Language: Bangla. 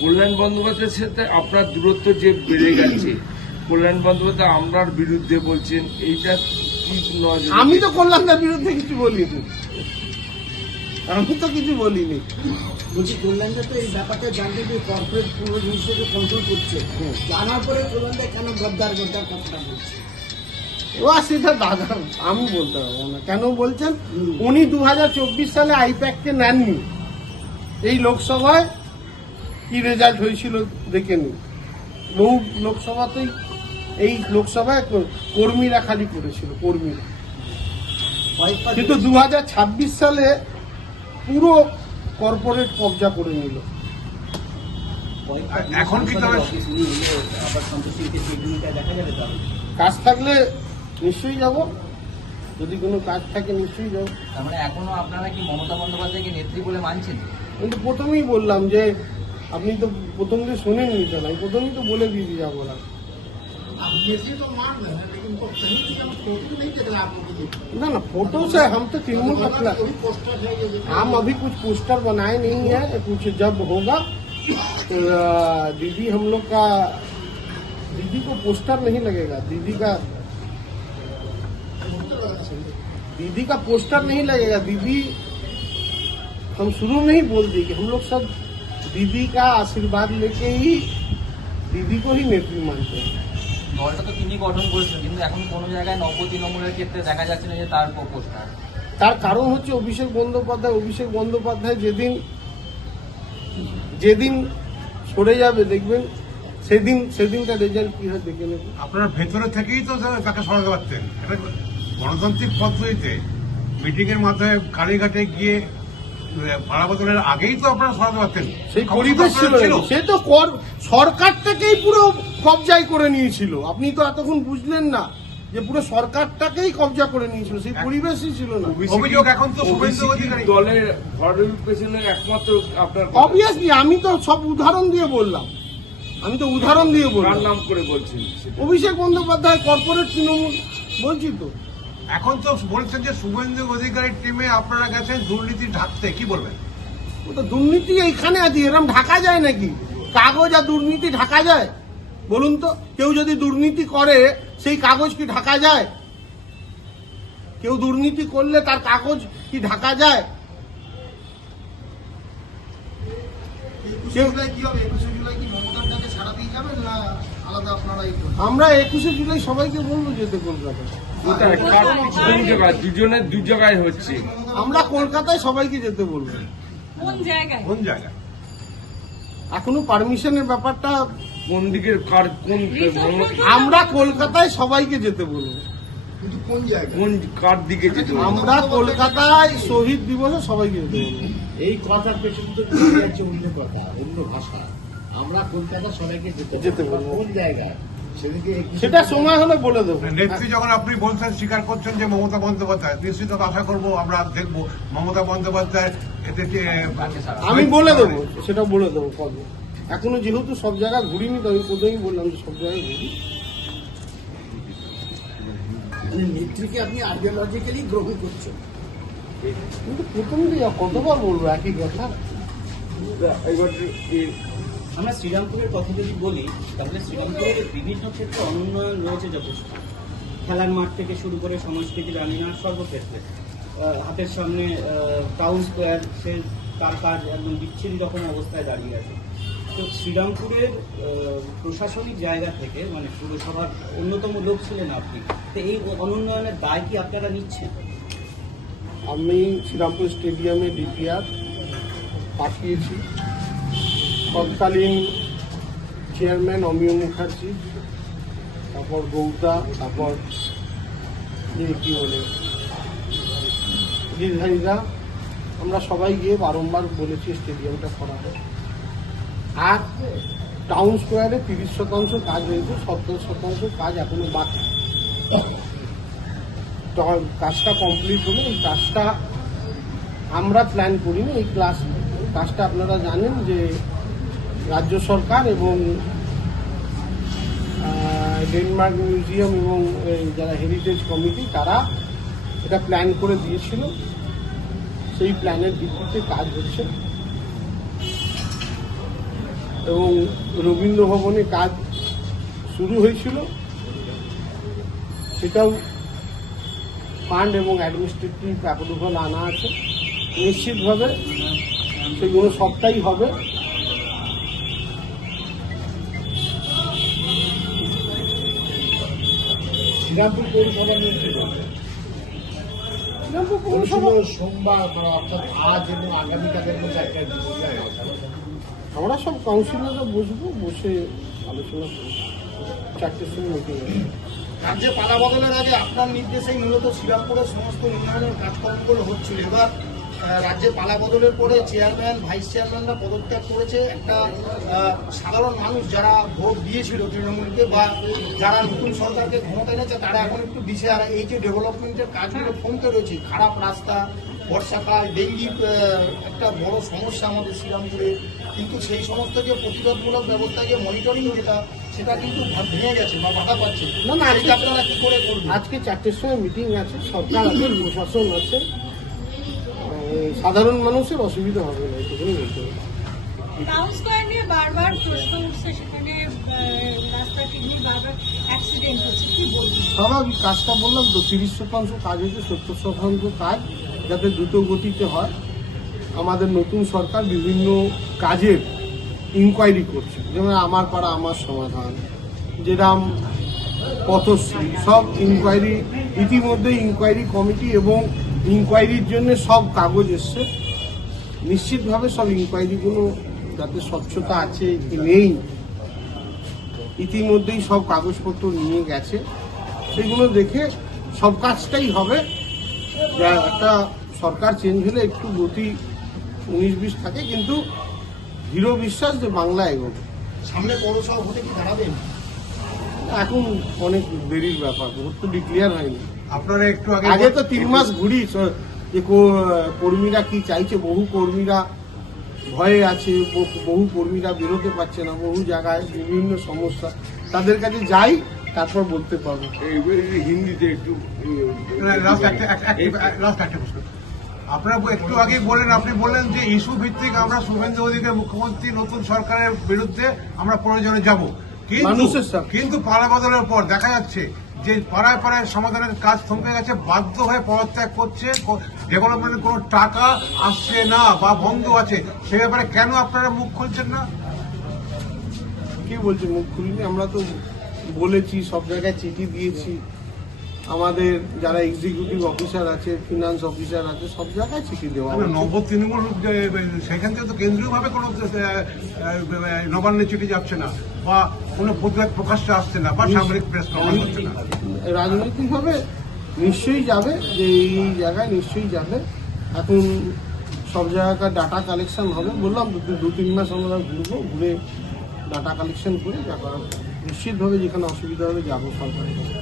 কল্যাণ বন্দ্যোপাধ্যায়ের সাথে আপনার দূরত্ব যে বেড়ে গেছে, কল্যাণ বন্দ্যোপাধ্যায় আমরার বিরুদ্ধে বলছেন, এইটা কি নজর? আমি তো কল্যাণদার বিরুদ্ধে কিছু বলিনি, আমি তো কিছু বলিনি। বলছি কল্যাণদা তো এই ব্যাপারটা জানতে গিয়ে কর্পোরেট পুরো জিনিসটাকে কন্ট্রোল করছে, জানার পরে কল্যাণদা কেন গদ্দার কথাটা বলছে? সেটা দাদা আমি বলতে পারবো না কেন বলছেন। উনি 2024 সালে আইপ্যাককে নেননি, এই লোকসভায় কি রেজাল্ট হয়েছিল দেখে নিন। বহু লোকসভাতেই এই লোকসভায় কর্মীরা খালি করেছিল, কর্মীরা। কিন্তু 2026 সালে পুরো কর্পোরেট কবজা করে নিল। এখন কি তবে কাজ থাকলে নিশ্চয়ই যাব, যদি কোনো কাজ থাকে নিশ্চয়ই যাব। তার মানে এখনো আপনারা কি মমতা বন্দ্যোপাধ্যায়কে নেত্রী বলে মানছেন? কিন্তু প্রথমেই বললাম যে আপনি তো প্রথম দিয়ে শোনেননি তো, আমি প্রথমেই তো বলে দিয়েছি যাবো না। ना ना फोटो से हम तो तृणमूल का, हम अभी कुछ पोस्टर बनाए नहीं है, कुछ जब होगा तो दीदी हम लोग का, दीदी को पोस्टर नहीं लगेगा, दीदी का पोस्टर नहीं लगेगा। दीदी हम शुरू में ही बोल दिए कि हम लोग सब दीदी का आशीर्वाद लेके ही दीदी को ही नेत्री मानते हैं। দলটা তো তিনি গঠন করেছেন, কিন্তু এখন কোনো জায়গায় নব্য তৃণমূলের ক্ষেত্রে দেখা যাচ্ছে না যে তার পোস্টার। তার কারণ হচ্ছে অভিষেক বন্দ্যোপাধ্যায় যেদিন সরে যাবে দেখবেন সেদিনকার রেজাল্ট কি হয় দেখে নেবেন। আপনারা ভেতরে থেকেই তো তাকে সরাতে পারতেন। এটা গণতান্ত্রিক পদ্ধতিতে মিটিং এর মাধ্যমে কালীঘাটে গিয়ে ভাড়া বদলের আগেই তো আপনারা সরাতে পারতেন। সেই পরিবেশ ছিল, সে তো সরকার থেকেই পুরো কবজাই করে নিয়েছিল। আপনি তো এতক্ষণ বুঝলেন না যে পুরো সরকারটাকেই কবজা করে নিয়েছিল, সেই পরিবেশই ছিল না। অভিযোগ এখন তো শুভেন্দু অধিকারী দলের ভরের পেছনে একমাত্র আপনার অবভিয়াসলি আমি তো সব উদাহরণ দিয়ে বললাম, কার নাম করে বলছেন? অভিষেক বন্দ্যোপাধ্যায়, কর্পোরেট তৃণমূল বলছি তো। এখন তো বলছেন যে শুভেন্দু অধিকারীর টিমে আপনারা গেছেন দুর্নীতি ঢাকতে, কি বলবেন? ও তো দুর্নীতি এইখানে আছে, এরকম ঢাকা যায় নাকি? কাগজ আর দুর্নীতি ঢাকা যায়? বলুন তো, কেউ যদি দুর্নীতি করে সেই কাগজ কি ঢাকা যায়? কেউ দুর্নীতি করলে তার কাগজ কি ঢাকা যায়? আমরা 21শে জুলাই সবাইকে বলবো যেতে কলকাতায়। দুজনের দু জায়গায় হচ্ছে। আমরা কলকাতায় সবাইকে যেতে বলবো। কোন জায়গায়? কোন জায়গা? এখনো পারমিশনের ব্যাপারটা কোন দিকের কোন আমরা কলকাতায় সবাইকে যেতে বলবো। কোন কার দিকে যেতে হবে? আমরা কলকাতায় শহীদ দিবসে সবাইকে যেতে বলবো। এই কথার পেছনে তো আছে অন্য কথা, অন্য ভাষা। আমরা কলকাতা সবাইকে যেতে বলবো। কোন জায়গায় সেটা সময় হলে বলে দেবো। নেত্রী যখন আপনি বলছেন, স্বীকার করছেন যে মমতা বন্দ্যোপাধ্যায়, নিশ্চিত আশা করবো আমরা দেখবো মমতা বন্দ্যোপাধ্যায় এতে আমি বলে দেবো, সেটা বলে দেবো কবে। এখনো যেহেতু সব জায়গায় ঘুরিনি, তো আমি প্রথমেই বললাম যে সব জায়গায় ঘুরি। নেত্রীকে আপনি আইডিওলজিক্যালি গ্রহণ করছেন, কিন্তু প্রথম দিয়ে কতবার বলবো একই কথা। আমরা শ্রীরামপুরের কথা যদি বলি, তাহলে শ্রীরামপুরের বিভিন্ন ক্ষেত্রে অনুন্নয়ন রয়েছে যথেষ্ট। খেলার মাঠ থেকে শুরু করে সংস্কৃতি রান্না সর্বক্ষেত্রে। হাতের সামনে টাউন স্কোয়ার, তার কাজ একদম বিচ্ছিন্ন রকম অবস্থায় দাঁড়িয়ে আছে। তো শ্রীরামপুরের প্রশাসনিক জায়গা থেকে, মানে পুরসভার অন্যতম লোক ছিলেন আপনি, তো এই অনুন্নয়নের দায় কি আপনারা নিচ্ছেন? আমি শ্রীরামপুর স্টেডিয়ামে ডিপিআর পাঠিয়েছি। তৎকালীন চেয়ারম্যান অমিয় মুখার্জি, তারপর গৌতা, তারপর কি বলে গিরধারীরা, আমরা সবাই গিয়ে বারংবার বলেছি স্টেডিয়ামটা করা হয়। আর টাউন স্কোয়ারে 30% কাজ হয়েছে, 70% কাজ এখনো বাকি। কাজটা কমপ্লিট হলে, এই কাজটা আমরা প্ল্যান করিনি, এই কাজটা আপনারা জানেন যে রাজ্য সরকার এবং ডেনমার্ক মিউজিয়াম এবং যারা হেরিটেজ কমিটি তারা এটা প্ল্যান করে দিয়েছিল। সেই প্ল্যানের ভিত্তিতে কাজ হচ্ছে। এবং রবীন্দ্র ভবনে কাজ শুরু হয়েছিল, সেটাও ফান্ড এবং অ্যাডমিনিস্ট্রেটিভ অ্যাপ্রুভাল আনা আছে। নিশ্চিতভাবে সেগুলো সবটাই হবে। শ্রীরামপুর পৌরসভা নিয়ে কি বলবেন? শ্রীরামপুর বলেছিল পৌরসভা সোমবার অর্থাৎ আজ এবং আগামীকালের মধ্যে একটা ডিসিশন হবে। আমরা সব কাউন্সিলররা বসবো, বসে আলোচনা করবো। 4টের সময় মিটিং আছে। রাজ্যে পালা বদলের আগে আপনার নির্দেশেই মূলত শ্রীরামপুরের সমস্ত উন্নয়নের কাজকর্মগুলো হচ্ছিল। এবার রাজ্যে পালা বদলের পরে চেয়ারম্যান, ভাইস চেয়ারম্যানরা পদত্যাগ করেছে। একটা সাধারণ মানুষ যারা ভোট দিয়েছিল তৃণমূলকে বা যারা নতুন সরকারকে ক্ষমতা এনেছে, তারা এখন একটু দিশেহারা। এই যে ডেভেলপমেন্টের কাজগুলো থমকে রয়েছে, খারাপ রাস্তা, বর্ষাকাল, ডেঙ্গি একটা বড় সমস্যা আমাদের শ্রীরামপুরে, কিন্তু সেই সমস্ত যে প্রতিরোধমূলক ব্যবস্থা, যে মনিটরিং যেটা, সেটা কিন্তু ভেঙে গেছে বা বাধা পাচ্ছে। না, না, এটা আপনারা কি করে করবেন? আজকে 4টের সময় মিটিং আছে, সরকার আছে, প্রশাসন আছে, সাধারণ মানুষের অসুবিধা হবে না, এটুকুনি বলতে হবে। টাউন স্কোয়ার নিয়ে বারবার প্রশ্ন উঠছে, সেখানে রাস্তা ঠিক নেই, বারবার অ্যাক্সিডেন্ট হচ্ছে, কি বলবেন? স্বাভাবিক কাজটা বললাম তো, 30% কাজ হয়েছে, 70% কাজ যাতে দ্রুত গতিতে হয়। আমাদের নতুন সরকার বিভিন্ন কাজের ইনকোয়ারি করছে, যেমন আমার পাড়া আমার সমাধান, যেরাম পথশ্রী, সব ইনকোয়ারি ইতিমধ্যে ইনকোয়ারি কমিটি এবং ইনকোয়ারির জন্য সব কাগজ এসছে। নিশ্চিতভাবে সব ইনকোয়ারিগুলো যাতে স্বচ্ছতা আছে কি নেই, ইতিমধ্যেই সব কাগজপত্র নিয়ে গেছে, সেগুলো দেখে সব কাজটাই হবে। যা একটা সরকার চেঞ্জ হলে একটু গতি 19-20 থাকে, কিন্তু দৃঢ় বিশ্বাস যে বাংলা এগোবে। সামনে পৌরসভা ভোটে কি দাঁড়াবেন? এখন অনেক দেরির ব্যাপার, ভোট তো ডিক্লেয়ার হয়নি। আপনারা একটু আগে তো 3 মাস ঘুরি যে কর্মীরা কি চাইছে, বহু কর্মীরা ভয়ে আছে, বহু কর্মীরা বেরোতে পারছে না, বহু জায়গায় বিভিন্ন সমস্যা, তাদের কাছে যাই তারপর বলতে পারবো। এই হিন্দিতে একটু লাস্ট একটা প্রশ্ন। আপনারা একটু আগে বলেন, আপনি বললেন যে ইস্যু ভিত্তিক আমরা শুভেন্দু অধিকারী মুখ্যমন্ত্রী নতুন সরকারের বিরুদ্ধে আমরা প্রয়োজনে যাব, মানুষের সাথে। কিন্তু পাড়া বদলের পর দেখা যাচ্ছে যে পাড়ায় পাড়ায় সমাধানের কাজ থমকে গেছে, বাধ্য হয়ে পদত্যাগ করছে, ডেভেলপমেন্টের কোনো টাকা আসছে না বা বন্ধ আছে। সে ব্যাপারে কেন আপনারা মুখ খুলছেন না? কে বলছে মুখ খুলিনি? আমরা তো বলেছি, সব জায়গায় চিঠি দিয়েছি, আমাদের যারা এক্সিকিউটিভ অফিসার আছে, ফিনান্স অফিসার আছে, সব জায়গায় চিঠি দেওয়া হয়েছে। নব তৃণমূল সেখান থেকে তো কেন্দ্রীয়ভাবে কোনো নবান্নে চিঠি যাচ্ছে না, বা কোনো প্রতিবাদ প্রকাশ্যে আসছে না, বা সামরিক প্রেস কনফারেন্স হচ্ছে না। রাজনৈতিকভাবে নিশ্চয়ই যাবে, যে এই জায়গায় নিশ্চয়ই যাবে। এখন সব জায়গায় ডাটা কালেকশন হবে, বললাম তো 2-3 মাস আমরা ঘুরবো, ঘুরে ডাটা কালেকশন করে যা করার নিশ্চিতভাবে যেখানে অসুবিধা হবে যাবো সরকারের কাছে।